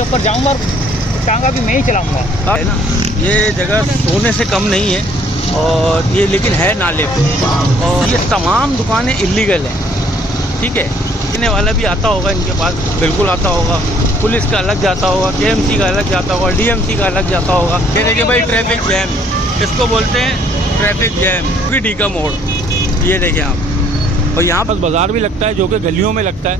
के ऊपर जाऊंगा और टांगा भी मैं ही चलाऊंगा। है ना, ये जगह सोने से कम नहीं है और ये लेकिन है नाले पे, और ये तमाम दुकानें इलीगल हैं। ठीक है, पीने वाला भी आता होगा इनके पास, बिल्कुल आता होगा। पुलिस का अलग जाता होगा, केएमसी का अलग जाता होगा, डीएमसी का अलग जाता होगा। ये देखिए भाई, ट्रैफिक जैम, इसको बोलते हैं ट्रैफिक जैम, क्योंकि ढीका मोड़। ये देखें आप, और यहाँ पर बाज़ार भी लगता है जो कि गलियों में लगता है,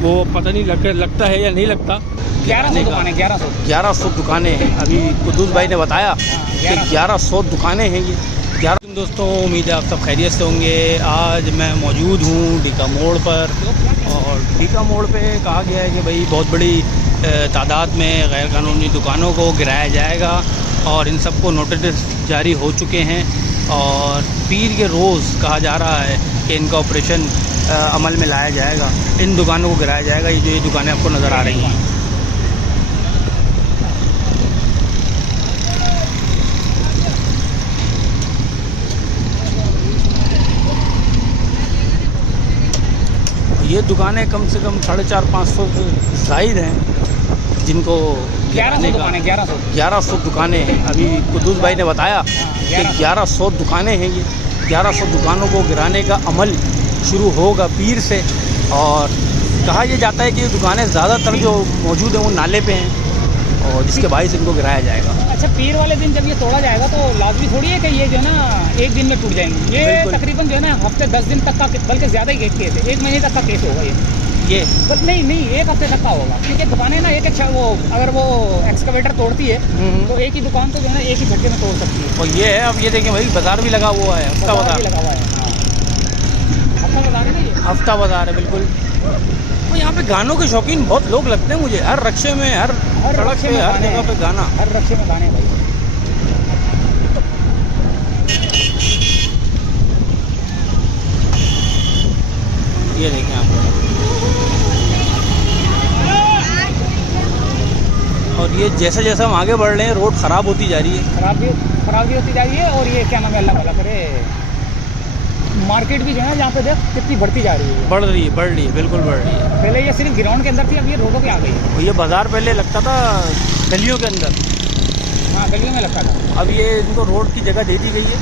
वो पता नहीं लगता है या नहीं लगता। 1100 दुकानें, 1100 दुकानें हैं। अभी कुद्दूस भाई ने बताया कि 1100 दुकानें हैं ये। 11 दोस्तों, उम्मीद है आप सब खैरियत से होंगे। आज मैं मौजूद हूँ ढीका मोड़ पर, और ढीका मोड़ पे कहा गया है कि भाई बहुत बड़ी तादाद में गैर कानूनी दुकानों को गिराया जाएगा, और इन सबको नोटिस जारी हो चुके हैं, और पीर के रोज़ कहा जा रहा है कि इनका ऑपरेशन अमल में लाया जाएगा, इन दुकानों को गिराया जाएगा। ये दुकानें आपको नज़र आ रही हैं, ये दुकानें कम से कम 450-500 से ज़ायद हैं जिनको 1100 दुकानें हैं। अभी कुद्दूस भाई ने बताया कि 1100 दुकानें हैं ये। 1100 दुकानों को गिराने का अमल शुरू होगा पीर से, और कहा यह जाता है कि ये दुकानें ज़्यादातर जो मौजूद हैं वो नाले पे हैं, और जिसके बायस इनको गिराया जाएगा। अच्छा, पीर वाले दिन जब ये तोड़ा जाएगा तो लाजमी थोड़ी है कि ये जो है ना एक दिन में टूट जाएंगे। ये तकरीबन जो है ना हफ्ते 10 दिन तक का, बल्कि ज़्यादा ही केस है, 1 महीने तक का केस होगा ये। बस नहीं 1 हफ्ते तक का होगा, क्योंकि दुकानें ना एक वो अगर वो एक्सकवेटर तोड़ती है तो एक ही दुकान तो जो है ना एक ही झटके में तोड़ सकती है। और ये है, अब ये देखें भाई, बाज़ार भी लगा हुआ है, हफ्ता बाज़ार लगा हुआ है। हफ्ता बाज़ार है ना ये, हफ्ता बाज़ार है बिल्कुल। तो यहाँ पे गानों के शौकीन बहुत लोग लगते हैं मुझे, हर रिक्शे में, हर सड़क पे, हर जगह पे गाना, हर रिक्शे में गाने भाई। ये देखें आप, और ये जैसे जैसे हम आगे बढ़ रहे हैं रोड ख़राब होती जा रही है, खराब भी होती जा रही है। और ये क्या नाम है, अल्लाह भला करे, मार्केट भी जो है यहाँ पे देख कितनी बढ़ती जा रही है, बढ़ रही है, बिल्कुल बढ़ रही है। पहले ये सिर्फ ग्राउंड के अंदर थी, अब ये रोडों पे आ गई है। और ये बाज़ार पहले लगता था गलियों के अंदर, हाँ गलियों में लगता था, अब ये इनको रोड की जगह दे दी गई है।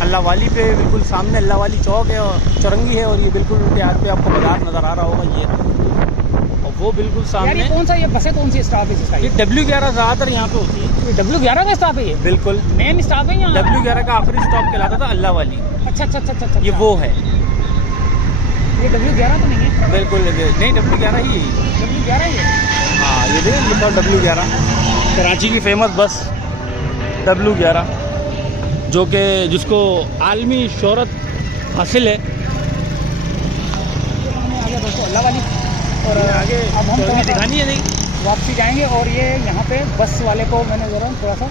अल्लाह वाली पे बिल्कुल सामने अल्लाह वाली चौक है और चौरंगी है, और ये बिल्कुल उनके हाथ पे आपको बाजार नज़र आ रहा होगा ये, और वो बिल्कुल सामने। ये कौन सा, ये बसें कौन सी स्टॉप है इसका? ये W11 ज़्यादातर यहाँ पे होती है। W11 का स्टॉप है ये? बिल्कुल मेन स्टॉप है यहाँ। W11 का आखिरी स्टॉप कहलाता था अल्लाह वाली। अच्छा, ये वो है, ये W11 तो नहीं है? बिल्कुल नहीं, W11 ही है। W11 ही है। हाँ, ये देखिए लिखा W11, कराची की फेमस बस W11, जो कि जिसको आलमी शोहरत हासिल है। आगे दोस्तों अल्लाह वाली, और आगे अब हम चौरंगी दिखानी है नहीं, वापसी जाएंगे। और ये यहाँ पे बस वाले को मैंने ज़रा थोड़ा सा,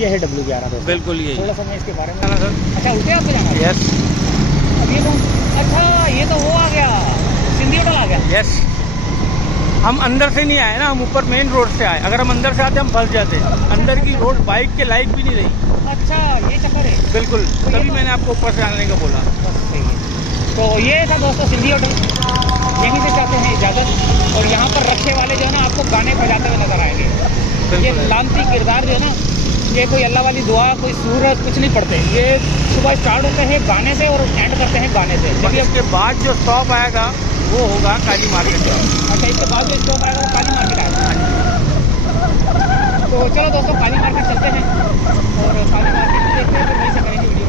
ये है W11 दोस्तों, बिल्कुल ये थोड़ा सा मैं इसके बारे में। सर। अच्छा, उल्टे आपको जाना है? यस, अब ये कौन, अच्छा ये तो वो आ गया, सिंधी होटल आ गया। यस, हम अंदर से नहीं आए ना, हम ऊपर मेन रोड से आए। अगर हम अंदर से आते हम फंस जाते, अंदर की रोड बाइक के लायक भी नहीं रही। अच्छा, ये चक्कर है। बिल्कुल, तभी मैंने आपको ऊपर से आने का बोला। बस सही है। तो ये था दोस्तों सिंधी होटल, यहीं से चाहते हैं इजाज़त। और यहाँ पर रखे वाले जो है ना आपको गाने बजाते हुए नजर आएंगे। ये लानती किरदार जो है ना, ये कोई अल्लाह वाली दुआ, कोई सूरत कुछ नहीं पढ़ते, ये सुबह स्टार्ट होते हैं गाने से और एंड करते हैं गाने से। जब इसके बाद जो स्टॉप आएगा वो होगा काली मार्केट का। अच्छा, इसके बाद जो स्टॉप आएगा वो काली मार्केट आएगा। तो चलो दोस्तों, काली मार्केट चलते हैं और काली मार्केट में देखते हैं, फिर वहीं से करेंगे वीडियो।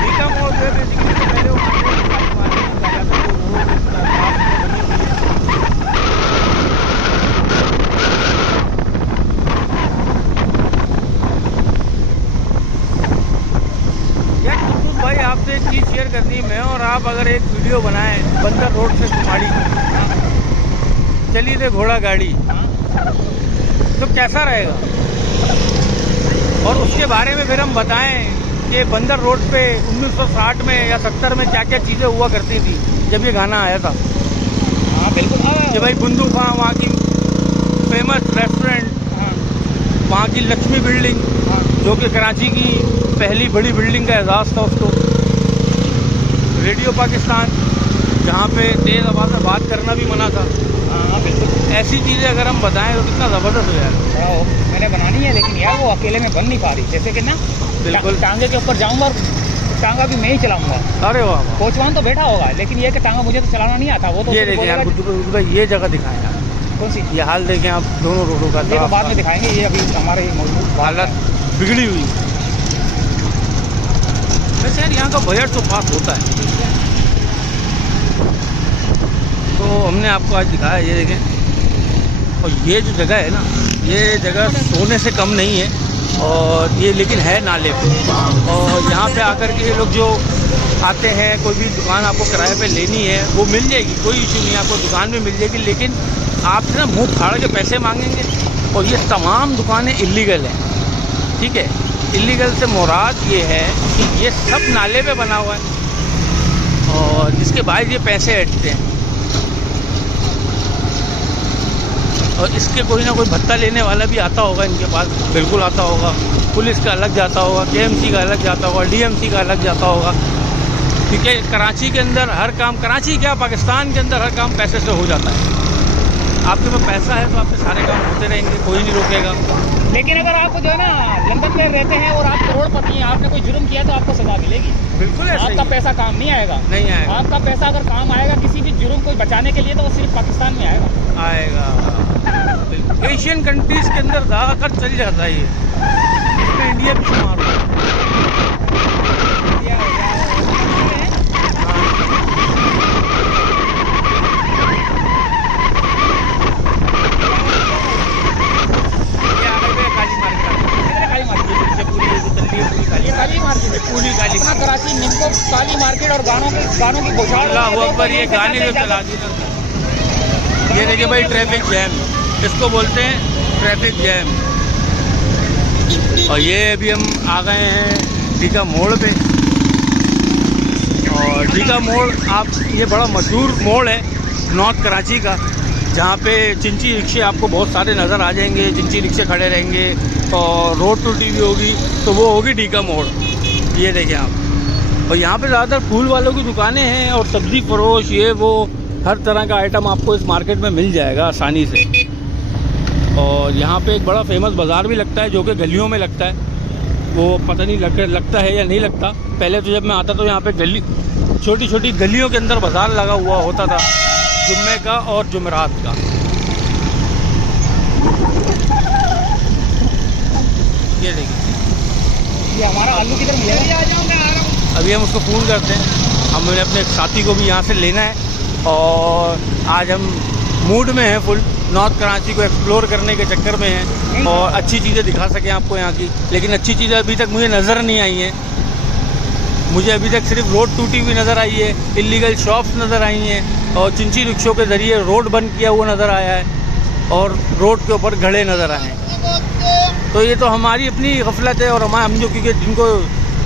ढीका मोड़ पे बेसिकली पहले वो काली मार्केट में जाता है, भाई आपसे एक चीज़ शेयर करनी है मैं, और आप अगर एक वीडियो बनाएं बंदर रोड से कुमाड़ी चली थे घोड़ा गाड़ी, तो कैसा रहेगा, और उसके बारे में फिर हम बताएं कि बंदर रोड पे 1960 में या 70 में क्या क्या चीज़ें हुआ करती थी जब ये गाना आया था। हाँ बिल्कुल, कि भाई बुंदू खां वहाँ की फेमस रेस्टोरेंट, वहाँ की लक्ष्मी बिल्डिंग, जो कि कराची की पहली बड़ी बिल्डिंग का एहसास था उसको। रेडियो पाकिस्तान, जहाँ पे तेज़ आवाज़ में बात करना भी मना था। हाँ बिल्कुल। ऐसी चीज़ें अगर हम बताएं तो कितना ज़बरदस्त हो जाएगा। मैंने बनानी है, लेकिन यार वो अकेले में बन नहीं पा रही। जैसे कि ना बिल्कुल। टांगे के ऊपर जाऊंगा और टांगा भी मैं ही चलाऊंगा। अरे वाह वाह। कोचवान तो बैठा होगा, लेकिन ये कि टांगा मुझे तो चलाना नहीं आता। वो तो ये देखें यार गुड्डू भाई, ये जगह दिखाएं यार, कौन सी? ये हाल देखें आप दोनों रोडों का। ये तो बाद में दिखाएंगे, ये अभी हमारे मौजूद हालत बिगड़ी हुई। वैसे यार यहाँ का बजट तो पास होता है, तो हमने आपको आज दिखाया। ये देखें, और ये जो जगह है ना, ये जगह सोने से कम नहीं है, और ये लेकिन है नाले पे। और यहाँ पे आकर के ये लोग जो आते हैं, कोई भी दुकान आपको किराए पे लेनी है वो मिल जाएगी, कोई इशू नहीं, आपको दुकान भी मिल जाएगी। लेकिन आपसे ना मुँह फाड़ के पैसे मांगेंगे। और ये तमाम दुकानें इलीगल हैं, ठीक है। इलीगल से मुराद ये है कि ये सब नाले पे बना हुआ है, और जिसके बाद ये पैसे हटते हैं। और इसके कोई ना कोई भत्ता लेने वाला भी आता होगा इनके पास, बिल्कुल आता होगा। पुलिस का अलग जाता होगा, KMC का अलग जाता होगा, DMC का अलग जाता होगा, क्योंकि कराची के अंदर हर काम, कराची क्या पाकिस्तान के अंदर हर काम पैसे से हो जाता है। आपके पास पैसा है तो आपके सारे काम होते रहेंगे, कोई नहीं रोकेगा। लेकिन अगर आपको जो है ना लंदन में रहते हैं और आप करोड़पति हैं, आपने कोई जुर्म किया तो आपको सजा मिलेगी। बिल्कुल ऐसा आपका पैसा काम नहीं आएगा। नहीं आएगा। आपका पैसा अगर काम आएगा किसी भी जुर्म को बचाने के लिए, तो वो सिर्फ पाकिस्तान में आएगा। एशियन कंट्रीज के अंदर ज़्यादातर चल जाता है ये, इसमें इंडिया भी शुमार होता है। पूरी काली अपना कराची निम्को काली मार्केट और गानों की बौछार। अल्लाह अकबर, ये गाने जो चला दी ना। ये देखिए भाई, ट्रैफिक जैम इसको बोलते हैं, ट्रैफिक जैम। और ये अभी हम आ गए हैं ढीका मोड़ पे। और ढीका मोड़, आप ये बड़ा मशहूर मोड़ है नॉर्थ कराची का, जहाँ पे चिंची रिक्शे आपको बहुत सारे नज़र आ जाएंगे। चिंची रिक्शे खड़े रहेंगे और रोड टू टीवी होगी, तो वो होगी ढीका मोड़। ये देखें आप। और यहाँ पे ज़्यादातर फूल वालों की दुकानें हैं, और सब्ज़ी फरोश, ये वो हर तरह का आइटम आपको इस मार्केट में मिल जाएगा आसानी से। और यहाँ पे एक बड़ा फेमस बाज़ार भी लगता है, जो कि गलियों में लगता है। वो पता नहीं लगता है या नहीं लगता। पहले तो जब मैं आता तो यहाँ पे गली, छोटी छोटी गलियों के अंदर बाज़ार लगा हुआ होता था, जुम्मे का और जुमेरात का। ये देखिए, ये हमारा आलू किधर मिलेगा? अभी हम उसको फ़ोन करते हैं। हमने अपने एक साथी को भी यहाँ से लेना है, और आज हम मूड में हैं फुल, नॉर्थ कराची को एक्सप्लोर करने के चक्कर में हैं, और अच्छी चीज़ें दिखा सकें आपको यहाँ की। लेकिन अच्छी चीज़ें अभी तक मुझे नज़र नहीं आई हैं। मुझे अभी तक सिर्फ रोड टूटी हुई नज़र आई है, इलीगल शॉप्स नज़र आई हैं, और चिंची रिक्शों के ज़रिए रोड बंद किया हुआ नज़र आया है, और रोड के ऊपर घड़े नज़र आए हैं। तो ये तो हमारी अपनी गफलत है, और हम जो क्योंकि जिनको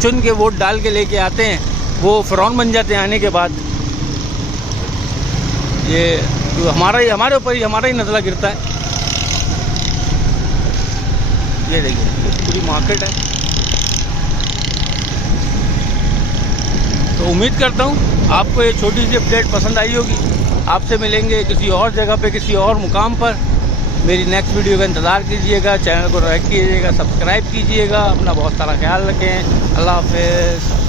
चुन के वोट डाल के लेके आते हैं, वो फ़िरौन बन जाते हैं आने के बाद। ये तो हमारे ऊपर ही हमारा ही नज़ला गिरता है। ये देखिए, पूरी मार्केट है। तो उम्मीद करता हूँ आपको ये छोटी सी अपडेट पसंद आई होगी। आपसे मिलेंगे किसी और जगह पे, किसी और मुकाम पर। मेरी नेक्स्ट वीडियो का इंतज़ार कीजिएगा, चैनल को लाइक कीजिएगा, सब्सक्राइब कीजिएगा। अपना बहुत सारा ख्याल रखें। अल्लाह हाफ़िज़।